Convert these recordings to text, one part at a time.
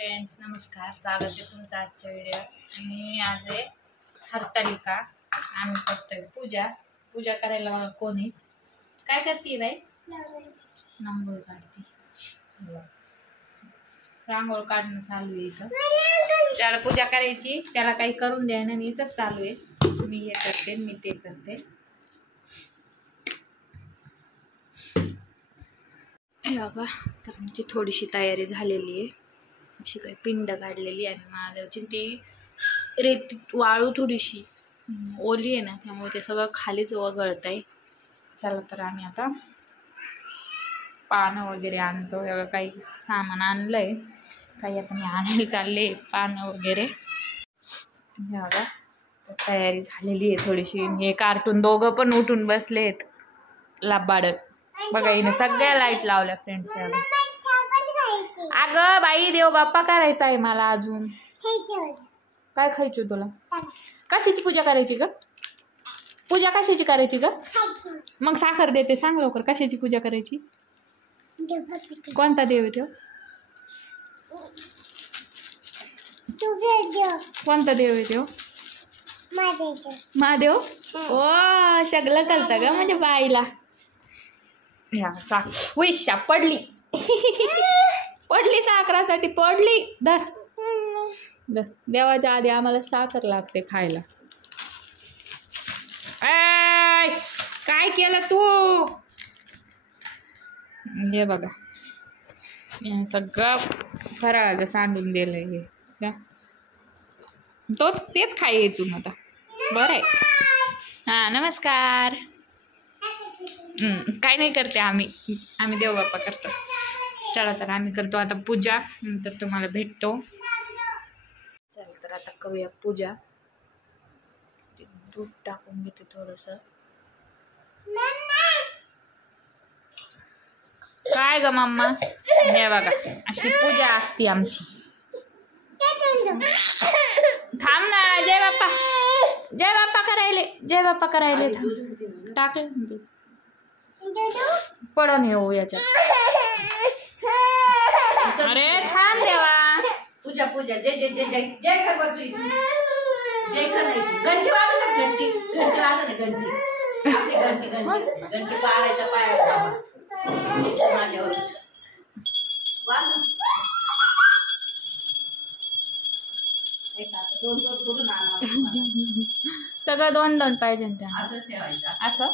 Friends नमस्कार, स्वागत आहे तुमचं आजच्या व्हिडिओ. आणि आज आहे हरतालिका. आम्ही करतोय पूजा करायला. बघा कोणी काय करते बाई, रांगोळी काढते. रांगोळी काढणं चालू आहे इथं. त्याला पूजा करायची, त्याला काही करून द्यायला आणि इथंच चालू आहे. मी हे करते, मी ते करते. हे बघा, तर आमची थोडीशी तयारी झालेली आहे. अशी काही पिंड काढलेली आहे महादेवची. ती रेती वाळू थोडीशी ओली आहे ना, त्यामुळे ते सगळं खालीच वगळत आहे. चला तर आम्ही आता पानं वगैरे आणतो. एवढं काही सामान आणलं आहे, काही आता मी आणायला चालले पानं वगैरे. बघा तयारी झालेली आहे थोडीशी. हे कार्टून दोघं पण उठून बसलेत लाबाडत. बघा हिने सगळ्या लाईट लावल्या फ्रेंड्स. अगं बाई, देव बाप्पा करायचा आहे मला अजून. काय खायचं तुला? कशाची पूजा करायची ग? पूजा कशाची करायची ग? मग साखर देते, सांग लवकर. कशाची पूजा करायची? कोणता देव आहे तो? कोणता देव आहे तो? महादेव. ओ सगळं कळतं ग म्हणजे बाईला. हुईशा पडली पडली साखरासाठी पडली. धर देवाच्या आधी आम्हाला साखर लागते खायला. काय केलं तू? हे बघा सगळं फराळाचं सांडून दिलंय हे. तेच खायचून आता. बरं आहे. हां नमस्कार. काय नाही करते आम्ही देवबाप्पा करतो. चला तर आम्ही करतो आता पूजा, नंतर तुम्हाला भेटतो. चला तर आता करूया पूजा. दूध टाकून घेते थोडंसं. काय ग मम्मा? हे बघा अशी पूजा असते आमची. थांब ना. जय बाप्पा करायले थांब. टाकले पडून येऊ याच्यात. अरे थांब देवा. पूजा जय जय जय जय जय कर बरं तू. जय कर नाही. घंटी वाजव ना. घंटी वाजव ना. घंटी पाडायचा पायावर माझ्यावर वाजव. दोन कुठून आणा? सगळं दोन पाहिजे असं ठेवायचं. असं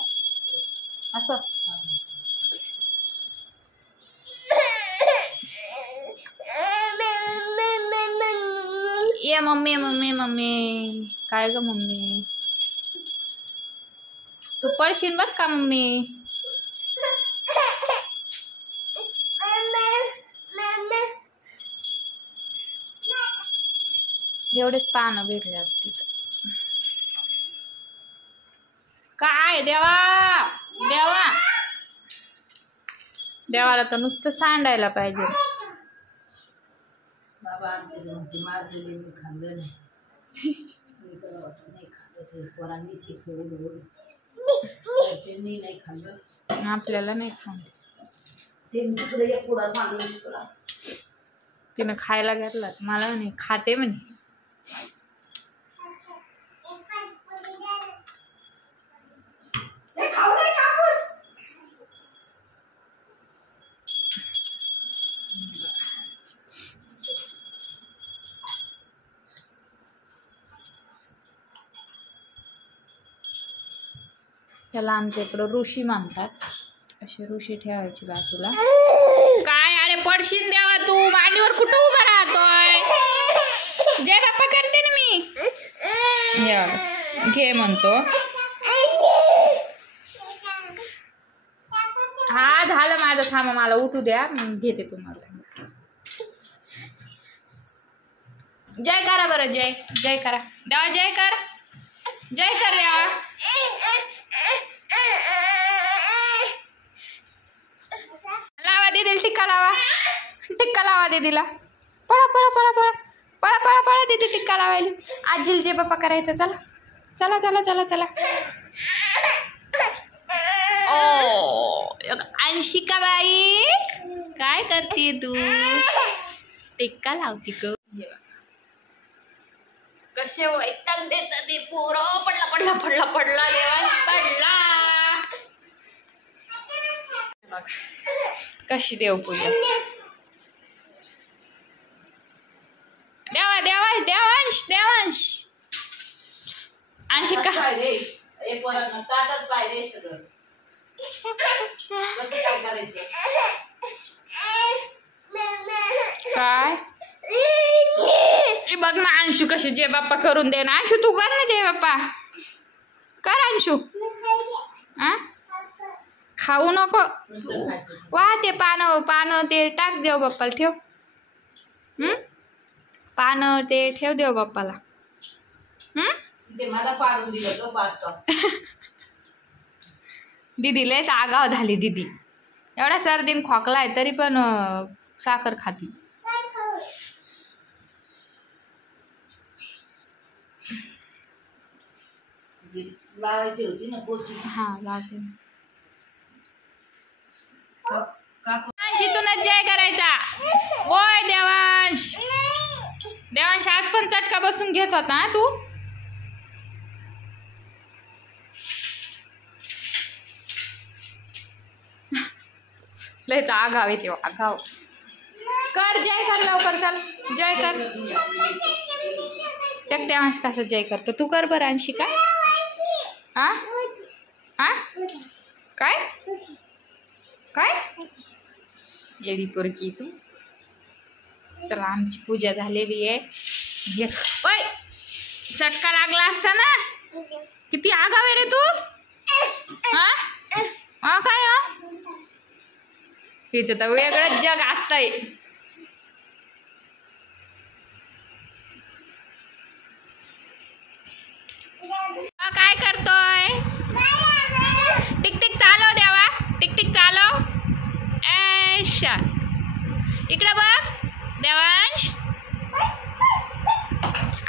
ये मम्मी. काय ग मम्मी, तू पडशील बर का मम्मी. एवढेच पानं भेटले तिथं. काय देवाला तर नुसतं सांडायला पाहिजे. बाबा आमची घंटी मारलेली मी खाल्लं नाही. मी तर नाही खाल्लं. ते पोरांनीच त्यांनी नाही खाल्लं. आपल्याला नाही खाऊन. ते तिकडे एक पुढा मागून तुला तिनं खायला घेतला, मला नाही खाते म्हणे. त्याला आमच्या इकडं ऋषी म्हणतात. असे ऋषी ठेवायची बाजूला. काय अरे पडशील देवा तू. मांडीवर कुठं उभा राहतोय? जय बाप्पा करते ना मी. घे म्हणतो. हा झालं माझं. थांबा मला उठू द्या, घेते तुम्हाला. जय करा बरं. जय करा देवा. जय कर देवा. लावा दीदीला टिक्का लावा दीदीला. पळा दीदी टिक्का लावायला. आजीला जे बाप्पा करायचं. चला. ओ अंशिका बाई काय करते तू? टिक्का लावती ग. कसे वैताग देतात ते पोरं. पडला पडला पडला पडला देवांश पडला. कशी देवपूजा. देवा देवांश देवांश देवांश अंशिका ताटच पाहिजे सगळं. कसं काय करायचं. काय बघ ना अंशू कशी जय बाप्पा करून दे ना. अंशू तू कर ना जय बाप्पा. कर अंशू. खाऊ नको. वा ते पानं ते टाक देव बाप्पाला ठेव. पानं ते ठेव देव बाप्पाला. ते मला पाडून दिलं तो पाडतो. दीदी लयच आगाव झाली दीदी. एवढा सर्दीन खोकला आहे तरी पण साखर खाती. लावायची होती ना पोची. हा लावते. काकू जय करायचा. होय देवांश. देवांश आज पण चटका बसून घेत होता हा तू. लयच आगाव येते आगाव. कर जय कर लवकर चल जय कर. त्या देवांश कसा जय करतो तू कर बरं अंशिका. हा हा काय काय येडी पोरकी तू. चला आमची पूजा झालेली आहे. ओय चटका लागला असता ना. किती आगाव आहे रे तू. हा हा काय हिचं तर वेगळंच जग असतंय. काय करतोय. टिक टिक चालव देवा. टिक टिक चालव. ऐशा इकडे बघ देवांश.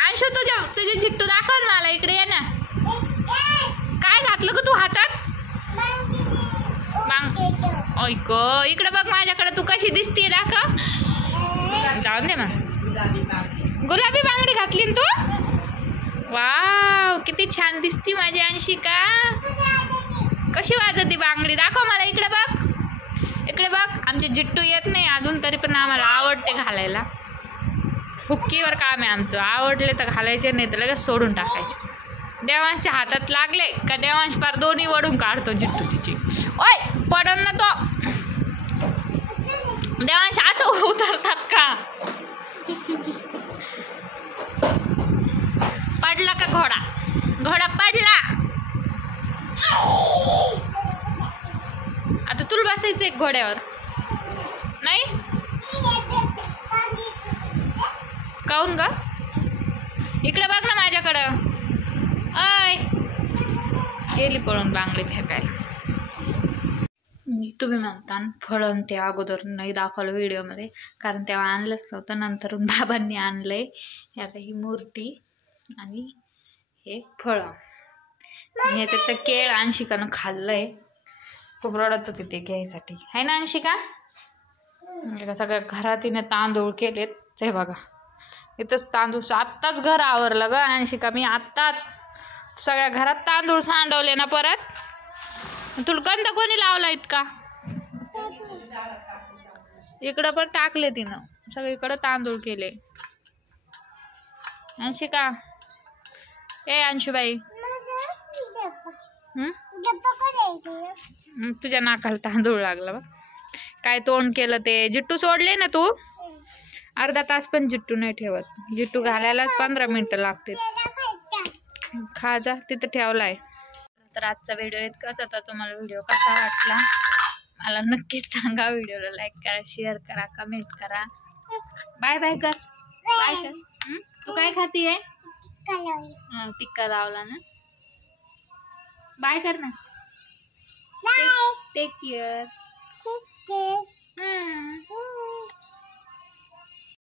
अंशू तुझे चिट्टू दाखव मला. इकडे ये ना. काय घातलं ग तू हातात. ऐक इकडे बघ माझ्याकडे तू कशी दिसतीये दाखव. जाऊन दे मग. गुलाबी बांगडी घातली ना तू. वाव किती छान दिसती माझी अंशिका. कशी वाजती बांगडी दाखव मला. इकडे बघ इकडे बघ. आमचे जिट्टू येत नाही अजून तरी पण आम्हाला आवडते घालायला. हुक्कीवर काम आहे आमचं. आवडले तर घालायचे नाही तर लगेच सोडून टाकायचे. देवांशच्या हातात लागले का देवांश पार दोन्ही वडून काढतो जिट्टू तिची. ओय पडन ना तो. देवांश आज उतरतात का. पडला का घोडा. घोडा पडला. आता तुला बसायचं एक घोड्यावर नाही. काऊन ग. इकडे बघ ना माझ्याकडं. अय गेली पळून बांगडी फेकायला. तुम्ही म्हणता फळण ते अगोदर नाही दाखवलं व्हिडिओमध्ये कारण तेव्हा आणलंच नव्हतं. नंतरून बाबांनी आणलंय. आता ही मूर्ती आणि हे फळं. याच्यात तर केळ अंशिकानं खाल्लंय. खूप रडत होते ते घ्यायसाठी आहे ना अंशिका. सगळ्या घरात तिने तांदूळ केलेत. ते बघा इथंच तांदूळ. आत्ताच घर आवरलं ग अंशिका. मी आत्ताच सगळ्या घरात तांदूळ सांडवले ना परत. तुला गंध कोणी लावला इतका. इकडं पण टाकले तिनं. सगळीकडं तांदूळ केले. अंशिका ए अंशुबाई तुझ्या नाकाला तांदूळ लागला बघ. काय तोंड केलं ते. जिट्टू सोडले ना तू. अर्धा तास पण जिट्टू नाही ठेवत. जिट्टू घालायलाच 15 मिनिटं लागते. खा जा तिथं ठेवलाय. तर आजचा व्हिडिओ इतकाच होता. तुम्हाला व्हिडिओ कसा वाटला मला नक्कीच सांगा. व्हिडिओला लाईक करा शेअर करा कमेंट करा. बाय बाय कर. बाय कर. तू काय खाती आहे. टिक्का लावला ना. बाय कर ना. Take care.